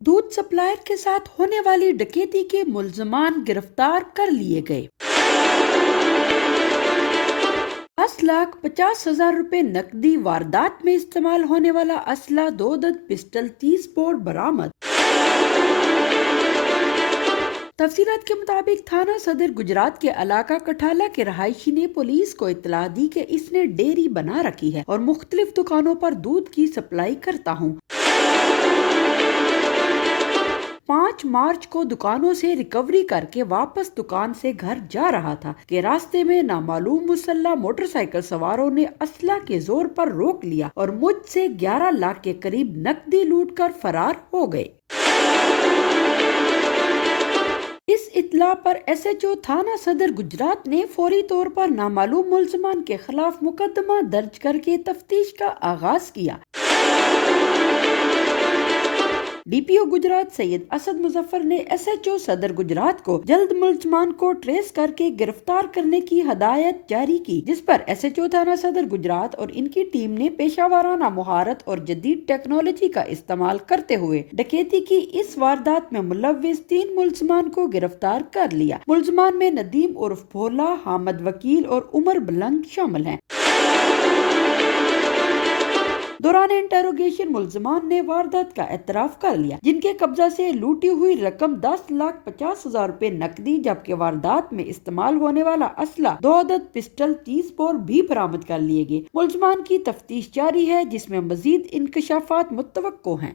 دودھ سپلائر کے ساتھ ہونے والی ڈکیتی کے ملزمان گرفتار کر لیے گئے۔ 10,50,000 روپے نقدی، واردات میں استعمال ہونے والا اسلحہ 2 عدد پسٹل، 30 بور برآمد۔ تفصیلات کے مطابق تھانہ صدر گجرات کے علاقہ کٹھالہ کے رہائشی نے پولیس کو اطلاع دی کہ اس نے ڈیری بنا رکھی ہے اور مختلف دکانوں پر دودھ کی سپلائی کرتا ہوں۔ 5 مارچ کو دکانوں سے ریکوری کر کے واپس دکان سے گھر جا رہا تھا کہ راستے میں نامعلوم مسلح موٹر سائیکل سواروں نے اسلحہ کے زور پر روک لیا اور مجھ سے 11 لاکھ کے قریب نقدی لوٹ کر فرار ہو گئے۔ اس اطلاع پر ایس ایچ او تھانہ صدر گجرات نے فوری طور پر نامعلوم ملزمان کے خلاف مقدمہ درج کر کے تفتیش کا آغاز کیا۔ ڈی پی او گجرات سید اسد مظفر نے ایس ایچ او صدر گجرات کو جلد ملزمان کو ٹریس کر کے گرفتار کرنے کی ہدایت جاری کی، جس پر ایس ایچ او تھانہ صدر گجرات اور ان کی ٹیم نے پیشہ ورانہ مہارت اور جدید ٹیکنالوجی کا استعمال کرتے ہوئے ڈکیتی کی اس واردات میں ملوث 3 ملزمان کو گرفتار کر لیا۔ ملزمان میں ندیم عرف بھولا، حامد وکیل اور عمر بلنگ شامل ہیں۔ دوران انٹروگیشن ملزمان نے واردات کا اعتراف کر لیا، جن کے قبضہ سے لوٹی ہوئی رقم 10,50,000 روپے نقدی جبکہ واردات میں استعمال ہونے والا اسلحہ 2 عدد پسٹل، 30 بور بھی برآمد کر لیے گئے۔ ملزمان کی تفتیش جاری ہے، جس میں مزید انکشافات متوقع ہیں۔